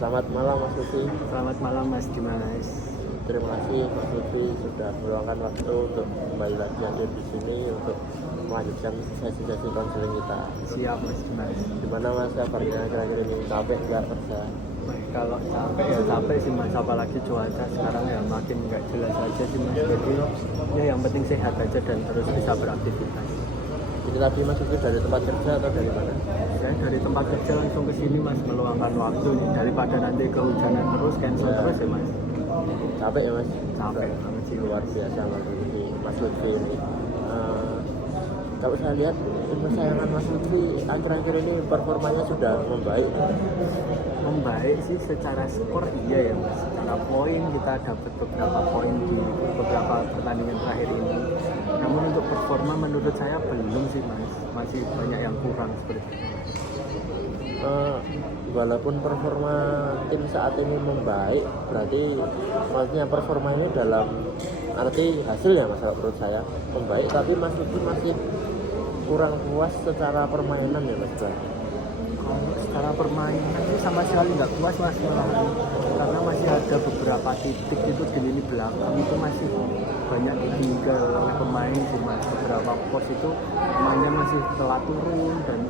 Selamat malam Mas Lutfi. Selamat malam Mas Dimas. Terima kasih Mas Lutfi sudah meluangkan waktu untuk kembali lagi hadir di sini untuk melanjutkan sesi-sesi konseling kita. Siap Mas Dimas. Gimana Mas kabarnya akhir-akhir ini? Capek nggak kerja? Kalau capek ya capek sih Mas, apalagi cuaca sekarang ya makin nggak jelas aja sih Mas. Jadi ya yang penting sehat aja dan terus bisa beraktivitas. Jadi tadi Mas Lutfi dari tempat kerja atau dari mana? Saya dari tempat kerja langsung ke sini Mas, meluangkan waktu nih. Daripada nanti kehujanan terus, cancel terus ya Mas. Capek ya Mas? Capek banget sih. Luar biasa Mas Lutfi ini. Kalau saya lihat tim kesayangan Mas Lutfi akhir-akhir ini performanya sudah membaik. Membaik sih secara skor iya ya Mas. Secara poin kita dapat beberapa poin di beberapa pertandingan terakhir ini. Namun untuk performa menurut saya belum sih Mas. Masih banyak yang kurang seperti itu. Walaupun performa tim saat ini membaik, berarti maksudnya performa ini dalam arti hasil ya Mas, menurut saya membaik, tapi Mas Lutfi masih kurang puas secara permainan ya Mas. Kalau secara permainan sih sama sekali nggak puas Mas malahan. Karena masih ada beberapa titik itu di lini belakang itu masih banyak ditinggal oleh pemain sih Mas. Beberapa pos itu pemainnya masih telat turun dan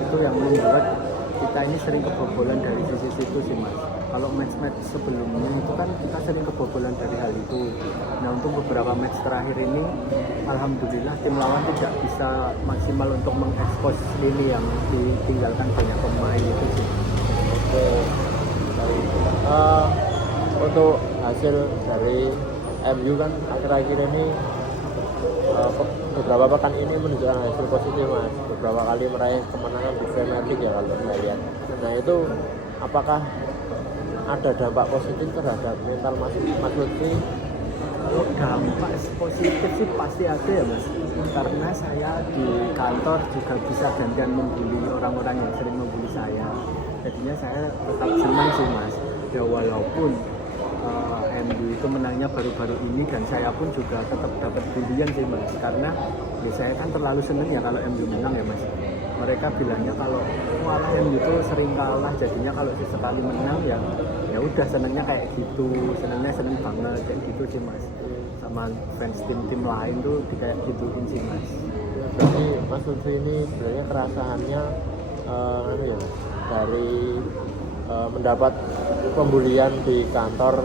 itu yang membuat kita ini sering kebobolan dari sisi situ sih Mas. Kalau match-match sebelumnya itu kan kita sering kebobolan dari hal itu. Nah untuk beberapa match terakhir ini alhamdulillah tim lawan tidak bisa maksimal untuk mengekspos ini yang ditinggalkan banyak pemain itu sih. Oke. Baik. Untuk hasil dari MU kan akhir-akhir ini beberapa pekan ini menunjukkan hasil positif Mas, beberapa kali meraih kemenangan di Premier League ya kalau saya lihat. Nah itu apakah ada dampak positif terhadap mental Mas Lutfi? Kalau dampak positif sih pasti ada ya Mas, karena saya di kantor juga bisa gantian membuli orang-orang yang sering membuli saya. Jadinya saya tetap senang sih Mas, ya walaupun MU itu menangnya baru-baru ini dan saya pun juga tetap dapat bulian sih Mas, karena ya saya kan terlalu seneng ya kalau MU menang ya Mas. Mereka bilangnya kalau malah MU itu sering kalah, jadinya kalau sesekali menang ya udah senengnya kayak gitu, seneng banget kayak gitu sih Mas. Sama fans tim-tim lain tuh kayak gituin sih Mas. Berarti Mas Lutfi ini sebenarnya kerasaannya ya dari mendapat pembulian di kantor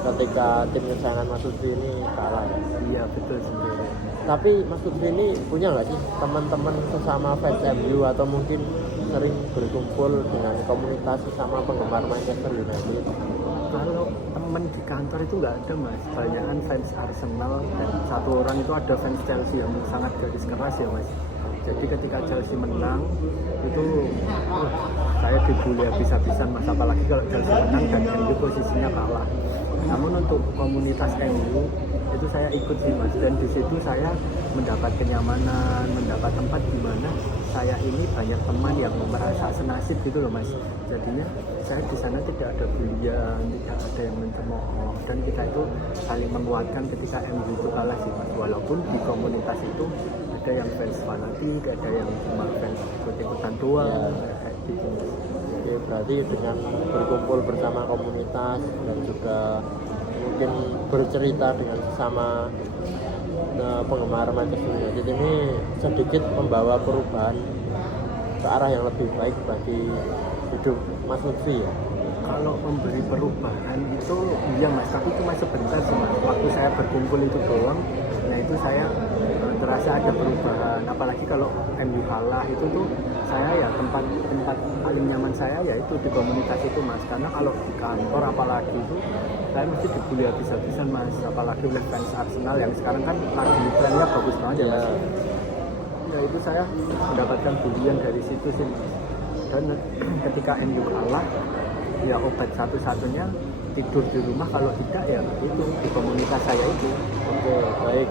ketika tim kesayangan Mas Lutfi ini kalah. Iya betul sebenarnya. Tapi Mas Lutfi ini punya nggak sih teman-teman sesama fans MU atau mungkin sering berkumpul dengan komunitas sesama penggemar Manchester United? Kalau temen di kantor itu nggak ada Mas, banyakan fans Arsenal dan satu orang itu ada fans Chelsea yang sangat garis keras ya Mas. Jadi ketika Chelsea menang itu saya dibully habis-habisan Mas, apalagi kalau Chelsea menang dan MU posisinya kalah. Namun untuk komunitas MU itu saya ikut sih Mas, dan di situ saya mendapat kenyamanan, mendapat tempat di mana saya ini banyak teman yang merasa senasib gitu loh Mas. Jadinya saya di sana tidak ada bulian, tidak ada yang mencemooh, dan kita itu saling menguatkan ketika MU itu kalah sih Mas. Walaupun di komunitas itu ada yang fans fanatik, ada yang cuma fans ikut-ikutan doang, kayak gitu Mas. Oke, berarti dengan berkumpul bersama komunitas dan juga mungkin bercerita dengan sesama penggemar Manchester United ini sedikit membawa perubahan ke arah yang lebih baik bagi hidup Mas Lutfi ya? Kalau memberi perubahan itu iya Mas, tapi cuma sebentar sih Mas. Waktu saya berkumpul itu doang, nah itu saya terasa ada perubahan. Apalagi kalau MU kalah itu tuh saya ya tempat paling nyaman saya ya itu di komunitas itu Mas. Karena kalau di kantor apalagi itu saya mesti dibully habis-habisan Mas. Apalagi oleh fans Arsenal yang sekarang kan lagi trennya bagus banget ya Mas. Ya itu saya mendapatkan bulian dari situ sih Mas. Dan ketika MU kalah ya obat satu-satunya tidur di rumah, kalau tidak ya itu di komunitas saya itu. Oke, baik.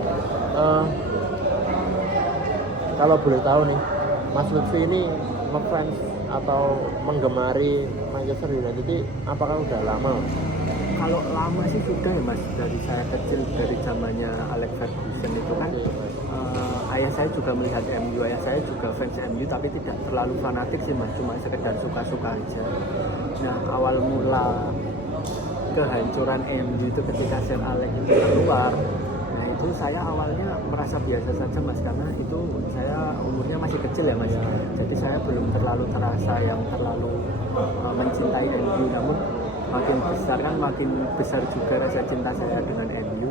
Kalau boleh tahu nih, Mas Lutfi ini ngefans atau menggemari Manchester United ini apakah udah lama? Kalau lama sih sudah ya mas, dari saya kecil, dari zamannya Alex Ferguson itu kan. Ayah saya juga melihat MU, ayah saya juga fans MU tapi tidak terlalu fanatik sih mas, cuma sekedar suka-suka aja. Nah awal mula kehancuran MU itu ketika Sir Alex itu keluar. Nah itu saya awalnya merasa biasa saja mas, karena itu saya umurnya masih kecil ya mas, jadi saya belum terlalu terasa yang terlalu mencintai MU. Namun makin besar kan makin besar juga rasa cinta saya dengan MU,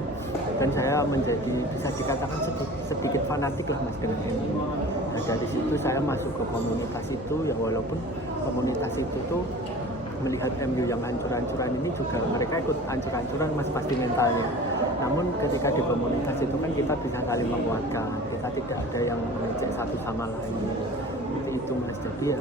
dan saya menjadi bisa dikatakan sedikit fanatik lah mas dengan MU. Nah dari situ saya masuk ke komunitas itu ya, walaupun komunitas itu tuh melihat MU yang hancur-hancuran ini juga mereka ikut hancur-hancuran mas pasti mentalnya. Namun ketika di komunitas itu kan kita bisa saling menguatkan, kita tidak ada yang mengejek satu sama lain. Itu mas, jadi ya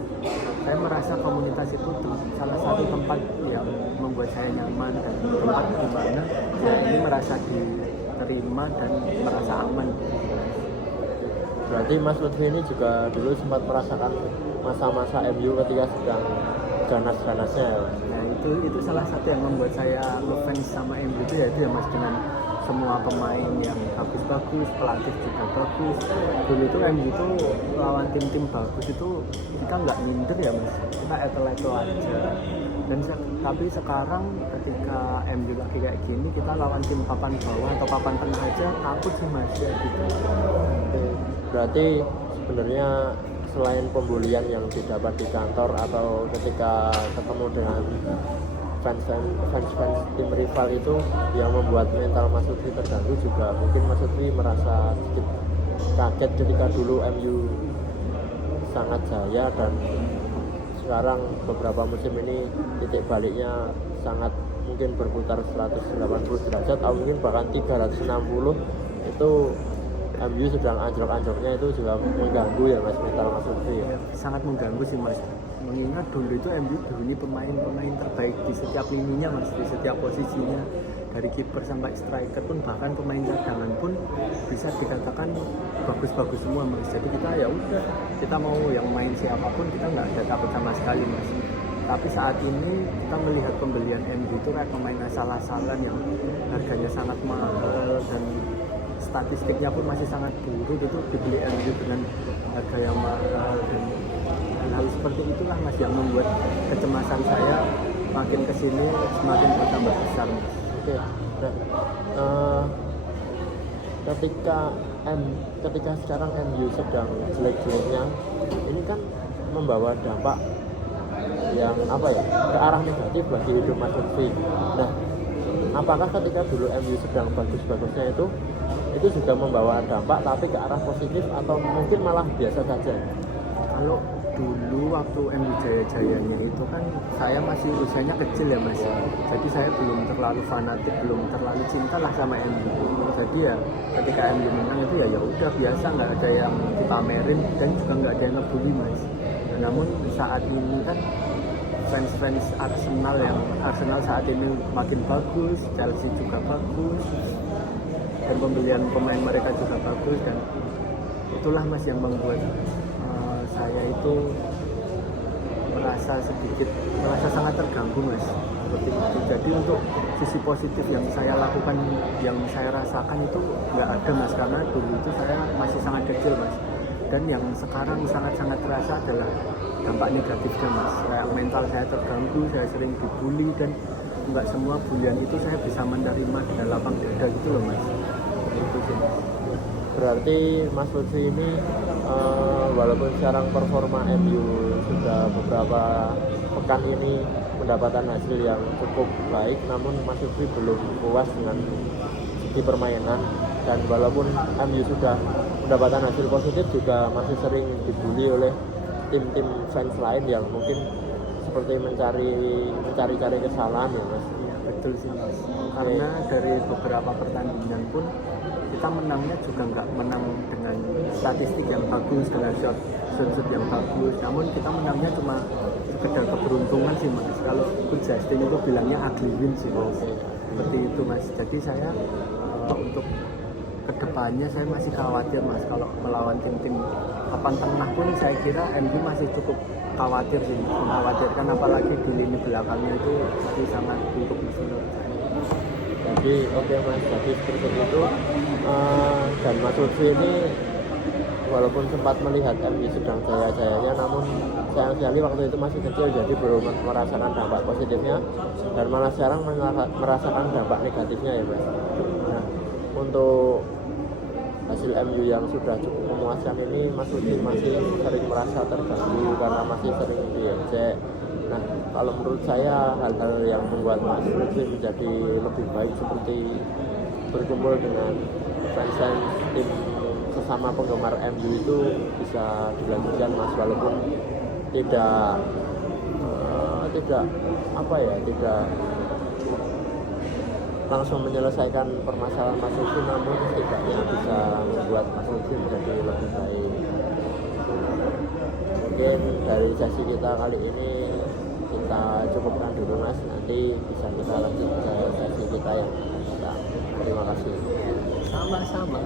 saya merasa komunitas itu salah satu tempat yang membuat saya nyaman dan tempat di mana saya ini merasa diterima dan merasa aman. Berarti Mas Lutfi ini juga dulu sempat merasakan masa-masa MU ketika sedang ganas-ganasnya ya Mas? Nah itu salah satu yang membuat saya ngefans sama MU itu, yaitu ya mas, dengan semua pemain yang bagus-bagus, pelatih juga bagus. Dulu itu MU itu lawan tim-tim bagus itu kita nggak minder ya mas, kita etel-etel aja. Dan tapi sekarang ketika MU lagi kayak gini, kita lawan tim papan bawah atau papan tengah aja takut sih mas ya gitu. Berarti sebenarnya selain pembulian yang didapat di kantor atau ketika ketemu dengan fans tim rival itu yang membuat mental Mas Lutfi terganggu, juga mungkin Mas Lutfi merasa sedikit kaget ketika dulu MU sangat jaya dan sekarang beberapa musim ini titik baliknya sangat mungkin berputar 180 derajat atau mungkin bahkan 360. Itu MU sedang anjlok-anjloknya, itu juga mengganggu ya mas mental Mas Lutfi ya? Sangat mengganggu sih mas, mengingat dulu itu MU dulu pemain terbaik di setiap lininya mas, di setiap posisinya, dari kiper sampai striker pun, bahkan pemain cadangan pun bisa dikatakan bagus-bagus semua mas. Jadi kita ya udah, kita mau yang main siapapun kita nggak ada takut sama sekali mas. Tapi saat ini kita melihat pembelian MU itu kayak pemain asal-asalan yang harganya sangat mahal dan statistiknya pun masih sangat buruk, itu dibeli MU dengan harga yang mahal. Dan hal seperti itulah mas yang membuat kecemasan saya makin kesini semakin bertambah besar mas. Oke. Nah, ketika sekarang MU sedang jelek-jeleknya, ini kan membawa dampak yang ke arah negatif bagi hidup Mas Lutfi. Nah, apakah ketika dulu MU sedang bagus-bagusnya itu juga membawa dampak tapi ke arah positif atau mungkin malah biasa saja? Kalau dulu waktu MU jaya-jayanya itu kan saya masih usianya kecil ya mas, jadi saya belum terlalu fanatik, belum terlalu cinta lah sama MU. Jadi ya ketika MU menang itu ya udah biasa, nggak ada yang dipamerin dan juga nggak ada yang ngebully mas. Namun saat ini kan fans Arsenal saat ini makin bagus, Chelsea juga bagus, dan pembelian pemain mereka juga bagus, dan itulah mas yang membuat saya itu merasa sangat terganggu mas, seperti itu. Jadi untuk sisi positif yang saya lakukan, yang saya rasakan itu nggak ada mas, karena dulu itu saya masih sangat kecil mas. Dan yang sekarang sangat-sangat terasa adalah dampak negatifnya mas, kayak mental saya terganggu, saya sering dibully, dan nggak semua bulian itu saya bisa menerima dengan lapang dada gitu loh mas. Itu sih mas. Berarti Mas Lutfi ini walaupun sekarang performa MU sudah beberapa pekan ini mendapatkan hasil yang cukup baik, namun Mas Lutfi belum puas dengan segi permainan, dan walaupun MU sudah mendapatkan hasil positif juga masih sering dibully oleh tim-tim fans lain yang mungkin seperti mencari kesalahan ya mas. Iya betul sih mas, karena dari beberapa pertandingan pun kita menangnya juga nggak menang dengan statistik yang bagus, dengan shot yang bagus, namun kita menangnya cuma sekedar keberuntungan sih mas. Kalau Coach Justin itu bilangnya ugly win sih mas, seperti itu mas. Jadi saya untuk kedepannya saya masih khawatir mas, kalau melawan tim-tim papan tengah pun saya kira MU masih cukup khawatir sih, mengkhawatirkan apalagi di lini belakangnya itu masih sangat buruk menurut saya. Jadi oke Mas, jadi seperti itu. Dan Mas Lutfi ini walaupun sempat melihat MU sedang jaya-jayanya, namun sayang sekali waktu itu masih kecil, jadi belum merasakan dampak positifnya dan malah sekarang merasakan dampak negatifnya ya Mas. Nah, untuk hasil MU yang sudah cukup memuaskan ini, Mas Lutfi masih sering merasa terganggu karena masih sering diejek. Nah, kalau menurut saya hal-hal yang membuat Mas Lutfi menjadi lebih baik seperti berkumpul dengan fans tim sesama penggemar MU itu bisa dilanjutkan Mas, walaupun tidak langsung menyelesaikan permasalahan Mas Lutfi, namun setidaknya bisa membuat Mas Lutfi menjadi lebih baik. Mungkin dari sesi kita kali ini kita cukupkan dulu Mas, nanti bisa kita lanjut ke sesi kita yang akan datang. Terima kasih. Sama-sama.